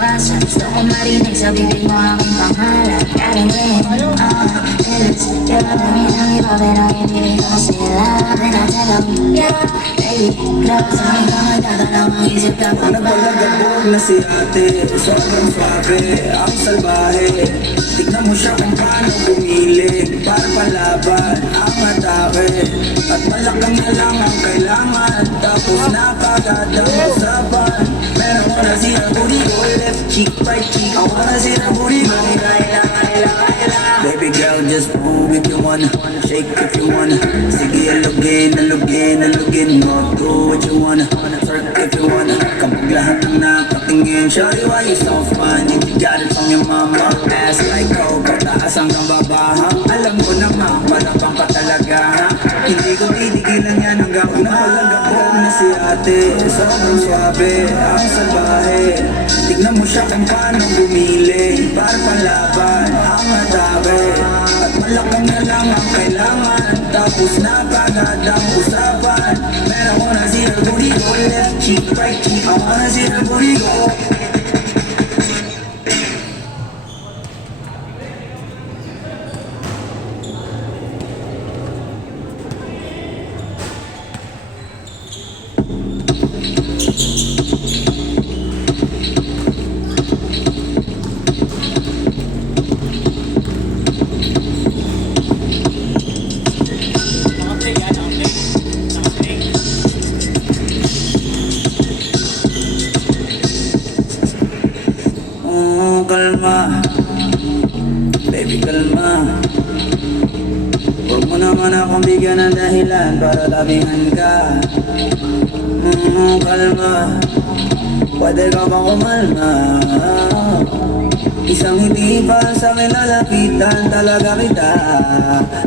maiwasan. Gusto ko marinig sa bibig mo aking pangalan. Karinig, let's go. Dami ng iba pero hindi ko sila pinatagam. Yeah, baby, grabe sa akin ka magdadalawang isip ka pa ba? Nagpalagabog na si ate, sobrang swabe, ang salbahe. Tignan mo siya kung paano bumilig, para palaban ang atake. At malakang na lang ang kailangan, tapos napagandang usapan. Pero ako na sila booty ko, left cheek, right cheek. Ako na sila booty ko, baby girl, just move if you wanna, shake if you wanna. Sige, alugin mo, do what you wanna, twerk if you wanna. Kapag lahat ng nakatingin, shawty, why you so fun? If you got it from your mama, ass like coke, taas hanggang baba, ha? Alam ko naman, palabang ka talaga, ha? Hindi ko titigilan yan hanggang unalagabog na si ate. Sobrang swabe, ang salbahe. Tignan mo siya kung paano bumili, para palaban ang atake. At malakang na lang ang kailangan, tapos napagandang usapan. Meron ko na sila booty ko, left cheek, right cheek. Ako na sila booty ko. Kalma, baby kalma. Huwag mo naman akong bigyan ng dahilan para tabihan ka. Kalma, pwede ka bang kumalma? Isang hindi pa sa akin lalapitan talaga kita.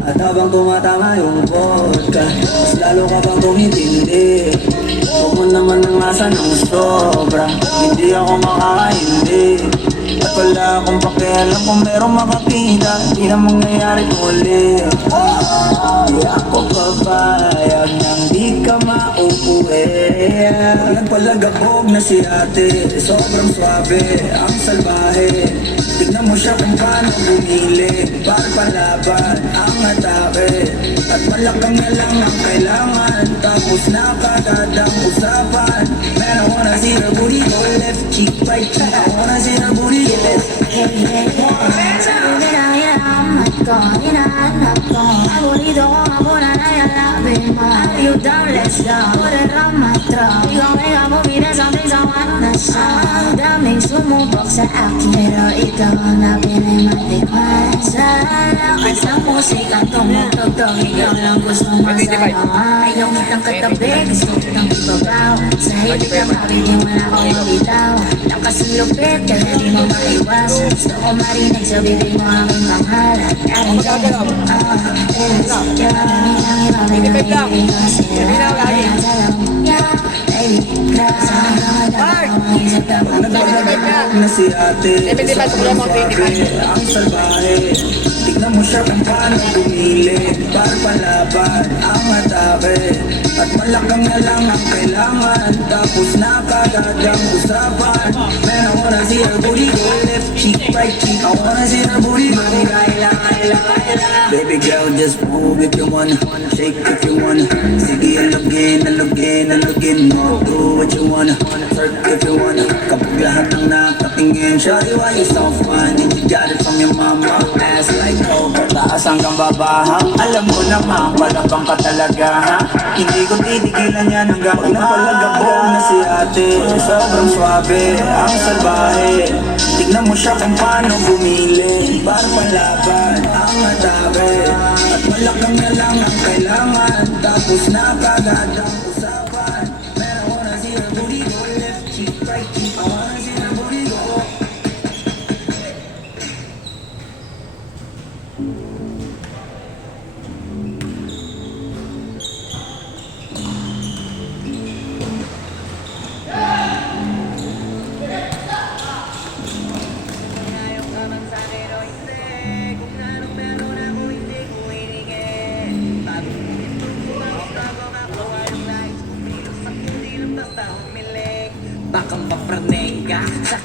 At habang tumatama yung vodka, mas lalo ka bang tumitindi. Huwag mo naman ang asa ng sobra, hindi ako makakaindi. At wala akong pakialam kung merong makakita, di na mangyayari ulit. Di ako papayag nang di ka mauuwi. Nagpalagabog na si ate, sobrang swabe, ang salbahe. Tignan mo siya kung paano bumili, para palaban ang atake. At malakang na lang ang kailangan, tapos napagandang usapan. Meron ko na sila booty ko, left cheek, right cheek. Ako na sila booty ko. Sabi nila hinahanap ko, hinahanap ko. Paborito ko nga po na nayalapin mo. Are you down? Let's go. Put it on my throat. Ikaw ay kamumina, something sa na siya. Ang daming sumubok sa akin, pero ikaw ang napinimatikman. Sa lakas ng musika, tumutugtog. Ikaw lang gusto masayaw. Ayaw kitang katabi, gusto kitang ibabaw. Sa hilig ka mabigyan mo na ako mabitaw. Lakas ng lupit, kaya di mo maiwasan. Gusto ko marinig sa bibig mo aking pangalan. Karinig, let's go. Dami ng iba, pero hindi ko sila pinatagam. Yeah, baby, grabe sa akin ka magdadalawang isip ka pa ba? Nagpalagabog na si ate, sobrang swabe, ang salbahe. Tignan mo siya kung paano bumili, para palaban ang atake. At malakang na lang ang kailangan, tapos napagandang usapan. Meron ko na sila booty ko, left cheek, right cheek. Ako na sila booty ko. Baby girl, just move if you wanna, shake if you wanna. Sige, alugin mo, do what you wanna, twerk if you wanna. Kapag lahat ng nakatingin, shawty, why you so fun? And you got it from your mama, ass like coke, taas hanggang baba, ha? Alam mo naman, palabang ka talaga, ha? Hindi ko titigilan yan hanggang unalagabog na si ate. Sobrang swabe, ang salbahe. Tignan mo siya kung paano bumili, para palaban ang atake. At malakang na lang ang kailangan, tapos napagandang usapan. Meron ko na sila booty ko, left cheek, right cheek. Ako na sila booty ko.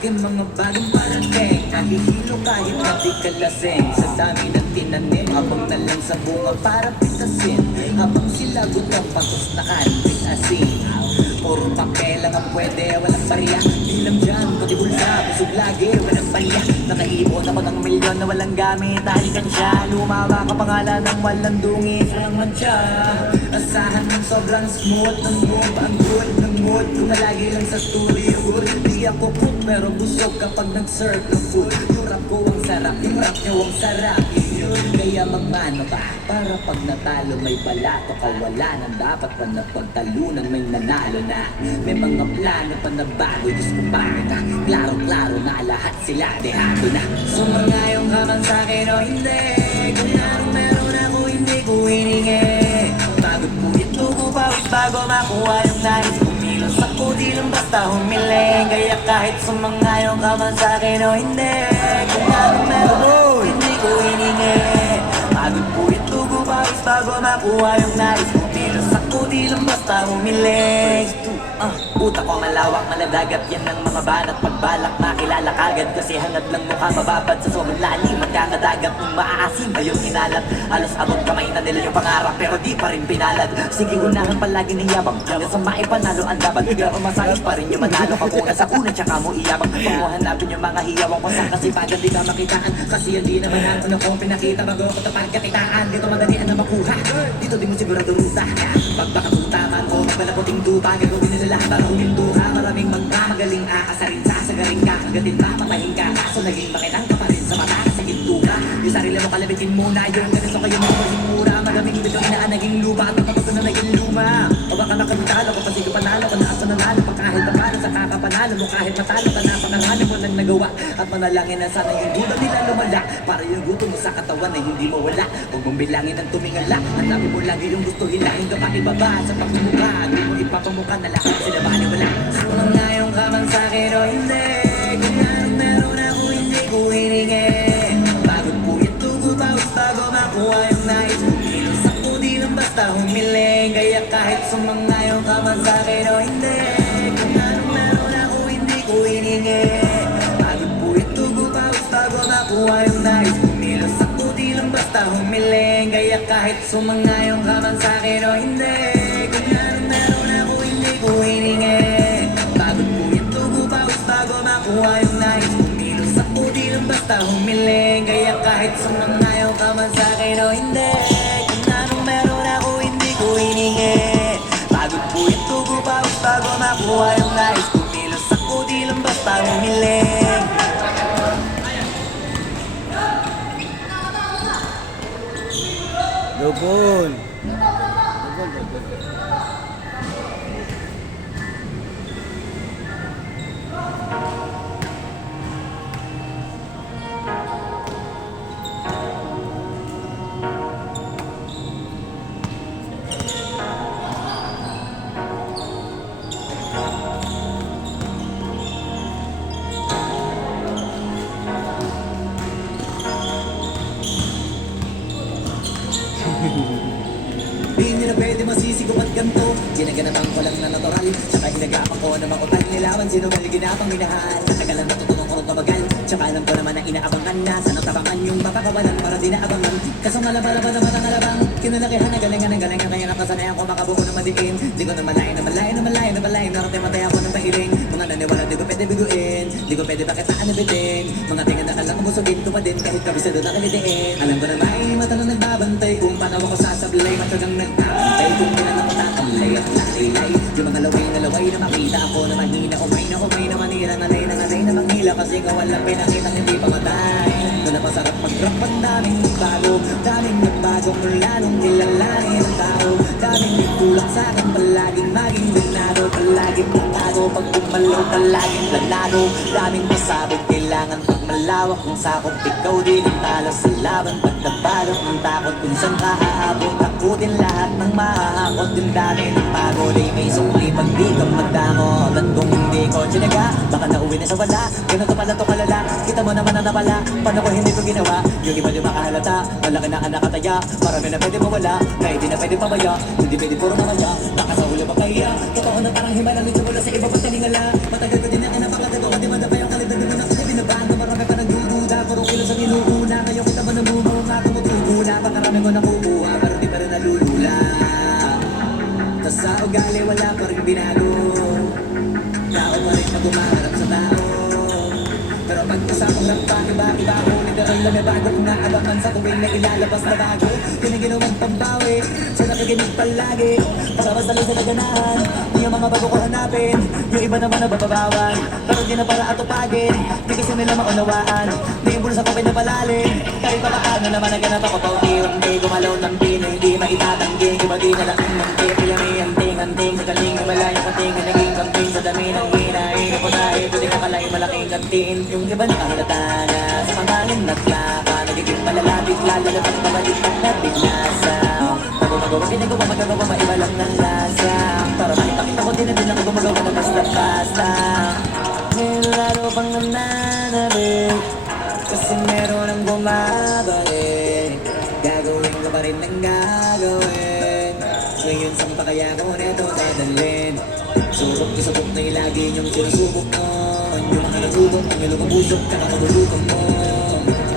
aking mga bagong parating. Nahihilo kahit na di ka lasing. Sa dami ng tinanim, habang na lang sa bunga para pitasin. Habang sila gutang pagos na kanbit asin. Puro papel lang ang pwede, walang bariya. Bilang dyan, pati bulsa, busog lagi, walang bariya. Nakaibon ako ng milyon na walang gamit. Talikan siya, lumawa ka pangalan ng walang dungis. Walang mancha, asahan ng sobrang smooth. Ng move, ang good ng mood. Kung lagi lang sa studio good. Di ako cook, pero busog kapag nag-serve ng food. Yung rap ko ang sarap, yung rap nyo ang sarap. Kaya magmano ka, para pag natalo may balato ka. Wala nang dapat pa na pagtalunan, may nanalo na. May mga plano pa na bago, Diyos ko para ka. Klaro-klaro na lahat sila, dehado na. Sumangayong ka man sa'kin o hindi. Kung anong meron ako, hindi ko hiningi. Pagod po ito ko pawis bago makuha yung nais. Kumilos ako, di lang basta humiling. Kaya kahit sumangayong ka man sa'kin o hindi. Kung anong meron ako, hindi ko hiningi. Pagod po ito ko pawis bago makuha yung nais. Kumilos ako, di lang basta humiling. Utak ko malawak, maladagat. Yan ang mga banat pagbalak, makilala kagad. Kasi hangad lang mukha mababad sa sobrang lalim. Magkakadagat ng maaasim, ayong inalat. Alas abot kamay na nila yung pangarap, pero di pa rin pinalad. Sige unahan palagi ng yabang, hanggang sa maipanalo ang laban. Pero masayos pa rin yung manalo ka muna sa una, tsaka mo iyabang. Pagmuhanapin yung mga hiyawang ko sa kasipagan, di ka makitaan. Kasi hindi naman ang una kong pinakita bago ko ito pagkakitaan. Dito madalian na makuha, dito di mo sigurado ruta. Pagpakatuta man o magpalaputing dupa, gagawin nila lahat para huminduha. Maraming magkamagaling aasarin, sasagaling ka, kagatin pa, matahin ka. Kaso naging makinang ka pa rin sa mata, sa gintuka. Yung sarili mo kalabitin muna, yung ganito kayo mo mura. Maraming bito inaan naging lupa, at napapag na naging luma. O baka makagtalo ka, kasi panalo ka na ako nanalo pa kahit na paano sa kakapanalo mo. Kahit matalo ka na, pangarali mo nang nagawa. At manalangin na sana yung duda nila lumala, para yung gutom mo sa katawan ay hindi mawala. Huwag mong bilangin ang tumingala, hanapin mo lagi yung gusto, hilahin ka pa ibaba. Sa pagmumukha, di mo ipapamukha na lahat sila bali wala. Sumangayong ka man sa'kin o hindi. Kung anong meron ako, hindi ko hiningi. Pagod po ito ko pawis bago makuha yung nais. Kilos ako, di lang basta humiling. Kaya kahit sumangayong ka man sa'kin o hindi. Kung anong meron ako, hindi ko hiningi. Pagod po ito ko pawis bago makuha yung nais. Kilos ako, di lang basta humiling. Kaya kahit sumangayong ka man sa'kin o hindi. Kung anong meron ako, hindi ko hiningi. Pagod po ito ko pawis bago makuha yung nais. Kumilos ako, di lang basta humiling. Kaya kahit sumangayong ka man sa'kin o hindi. Kung anong meron ako, hindi ko hiningi. Pagod po ito ko pawis bago makuha yung nais. Kumilos ako, di lang basta humiling. Lubon. Di nyo na pwede masisigaw at ganito. Ginaganapan ko lang na natural, tsaka hinagapan ko na makutal. Nilawan sino mali ginapang minahal. Natagalan natutunan ko rin tumagal, tsaka alam ko naman na inaabangan na. Sana tabangan yung makakawalan para di naabangan. Kaso malaba-laba naman ang alabang. Kinalakihan na galingan ng galingan, kaya nakasanayan ko makabuo ng madiin. Di ko na malayo na malayo na malayo na malayo. Narating matay ako ng pahiling. Mga naniwala di ko pwede biguin, di ko pwede bakitaan na bitin. Mga tinga na kalang umusugin ko pa din kahit kabisado na kalitiin. Alam ko na may mata na nagbabantay kung paano ako sasablay. Matyagang nagtatay kung kailan ako tatamlay at lalay. Yung mga laway na makita ako na mahina. Umay na manira na lay na manghila. Kasi nga walang pinakita hindi pa matay. Doon na masarap mag-rock, ang daming bago. Daming nagbago mula nung kilalanin ang tao. Daming nagtulak sa'kin palaging maging binado. Palaging magtago pag kumalaw palaging planado. Daming masabog kailangan pag malawak ang sakop. Ikaw din ang talo sa laban pag nabalong ang takot. Kung saan ka aabot ako din lahat ng mahahakot. Din dami ng pagod ay may sukli pag di ka magdamot. At kung hindi ko tinaga, baka nauwi na sa wala. Ganito pala to kalala, kita mo naman ang napala. Paano ko hindi ko ginawa, yung iba di makahalata. Malaki na ang nakataya, marami na pwede mawala. Kahit di na pwede pabaya, hindi pwede puro mamaya. Baka sa huli makahiya, totoo na parang himalang ito mula sa iba pag talingala. Matagal ko din na kinapakagado, di madapa yung kalidad. Kasama ng iba ako, literal na may bago kung naabangan sa tuwing na ilalabas na bago. Yun ang ginawang pambawi, sa nakikinig palagi. Pasabas na lang sa naganahan, yung mga bago ko hanapin. Yung iba naman na bababawan, pero di na para atupagin. Di kasi nila maunawaan, di yung bulsa ko pinapalalim. Kahit pa paano naman naganap ako paunti-unti. Gumalaw ng pino, hindi maitatanggi. Iba di na lang umunti, kaya may anting-anting. Sa kaling malayo kating, naging kamping sa dami ng hinahin. Ako dahil, pwede ka kalay malaking kantin. Yung iba nakahalata na sa pangangin at laka. Nagiging malalapit, lalo na pagpabaliktad na binasa. Magawa, pinagawa, magagawa, maiba lang ng lasa. Para makita ko din na din ako gumagawa ng basta-basta. Ngayon lalo pang nananabik, kasi meron ang bumabalik. Gagawin ko pa rin ang gagawin. Ngayon saan pa kaya ko neto dadalhin? Subok na yung lagi niyong sinusubok nun. Yung mga nagsubok, ang ilong ang busok, kaka magulutong mo.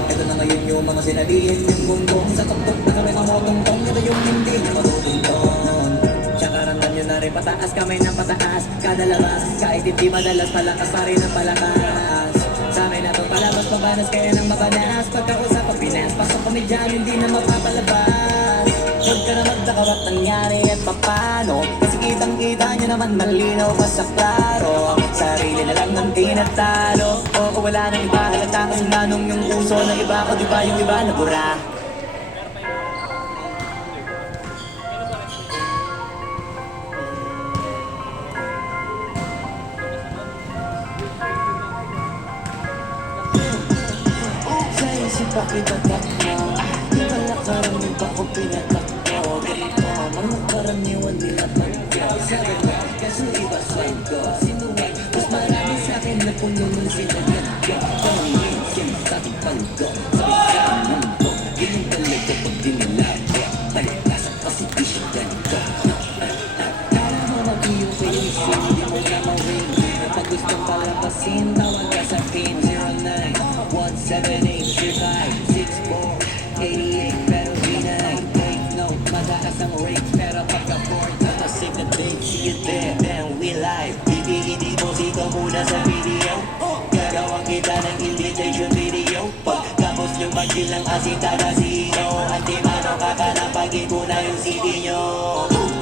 Ito na ngayon yung mga sinabihin yung bumbong. Sa tuktok na kami mamotong-tong, ito yung hindi niya matutungtong. Tsaka ramdam nyo na rin pataas, kamay ng pataas. Kada labas, kahit hindi madalas, palakas pa rin ang palakas. Sa amin na itong palabas, pabanas kaya nang mabanas. Pagkausap ang Pinas, pasok kami dyan, hindi na mapapalabas. Huwag ka na magtaka ba't nangyari at papano. Kasi kitang-kita nyo naman malinaw pa sa klaro. Sarili na lang ng tinatalo. O wala nang iba, halata kasi nanong yung uso ng iba ko, di ba yung iba nabura? Sa isip pakibatak mo, di pala karamihan pa ko pinatakbo. Ganito, mga karaniwan nila pagko. Sabi mo, kaso iba swag ko. Sinuwag, mas marami sa'kin na puno nung sinagat ko. Pangin, sinasabi pangko. Sabi sa mundo, ganyan talaga pag dinilabo. Talikasan kasi di siya ganito. Kala mo mag-iyo kayo isin, di mo na ma-ring. Kapag gustong palabasin, tawag ka sa pin 0917835648. Pero hinay, take note, mataas ang rate. Pero pagka-board, natasig na date. See you there, then we live. Hindi mo sito muna sa video. Gagawang kita ng invitation video. Pagkapos yung magdilang asita na sino. Antimano kakalapagin ko na yung CD nyo.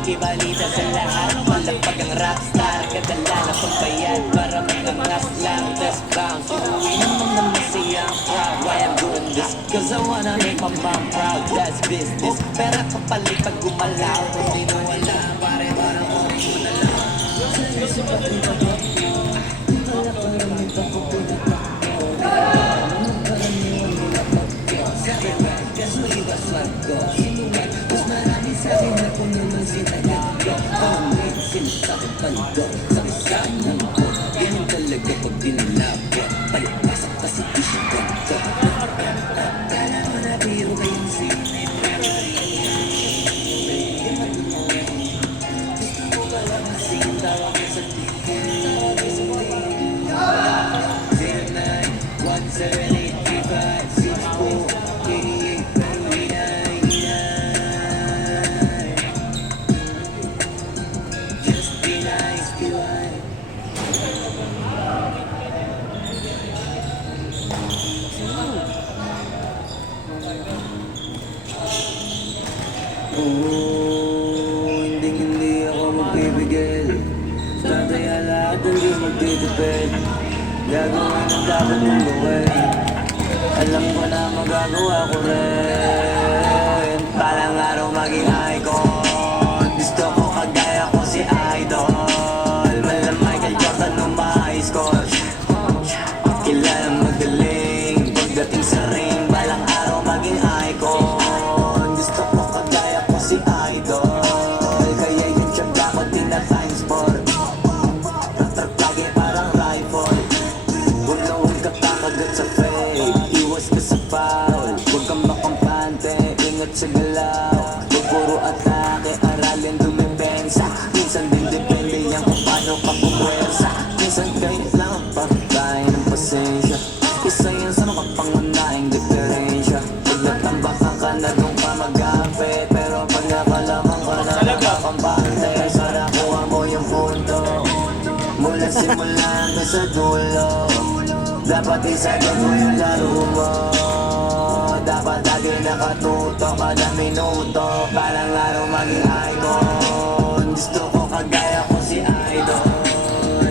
Ibalita sa lahat, malapag ang rockstar. Kadala na pagbayad para magangas lang. Test bounce, uuwi naman na masaya ang crowd. Why I'm doing this? Cause I wanna make my mom proud. That's business. Pera kapalit pag gumalaw. Hindi mo wala, pare parang oras mo na lang. Sa isip at ibabat mo, wala ka namin pa ko pinatakbo. Mga karaniwan nila pagko. Sabi mo, kaso iba swag ko. Sinuwag, mas marami sa'kin na puno ng sinagat ko. Pangit, sinasabi pangko. Sabi sa'kin ng ko, ganyan talaga pag dinilabo. Palapasak kasi di siya ganito. Kala mo na biro kayong sinin. Pero hindi matutuloy. Gusto mo ba lang masing tawag mo sa tingin? Tawag mo sa tingin. 0917835648. Pero hinay. Just be nice, be wise. Hindi ako magbibigil. Tataya lahat, hindi magtitipid. Gagawin ang dapat kong gawin. Alam ko na magagawa ko rin. Palang araw maging icon. Gusto ko kagaya ko si Idol. Malam Michael Jordan nung ma-high score. Kilalang magaling. Pagdating sa ring, balang araw maging icon. Gusto ko kagaya ko si Idol. Kaya yun siyang dapat tina-time sport. Tatak lagi parang rifle. Huwag ka kakagat sa fake. Iwas ka sa foul. Huwag kang makampante. Ingat sa galaw. Huwag puro atake. Aralin dumipensa. Minsan din depende yan kung paano ka pumwersa. Minsan kahit lang ang pagkain ng pasensya. Isa yan sa makapangunahing diferensya. Pag natambak ka na doon ka mag-apit. Pero pag nakalaman ka na nakakampante, sana kuha mo yung punto. Mula simula hanggang sa dulo. dapat isagot mo yung laro mo. Dapat lagi nakatuto kada minuto. Parang laro maging icon. Gusto ko kagaya ko si Idol.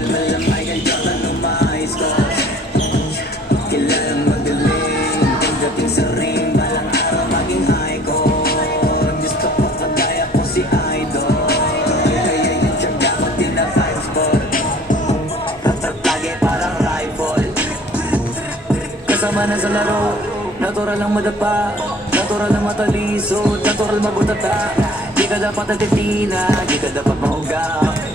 Malam Michael Jordan ng mga scores. Kilalang magaling. Pagdating sa ring, balang araw maging icon. Gusto ko kagaya ko si Idol. Kaya yung tiyaga ko tina-five sport. Katrap lagi parang rifle. Kasama na sa laro, natural lang madapa, natural lang matalisod, natural mabutata. Di ka dapat natitina, di ka dapat mahuga.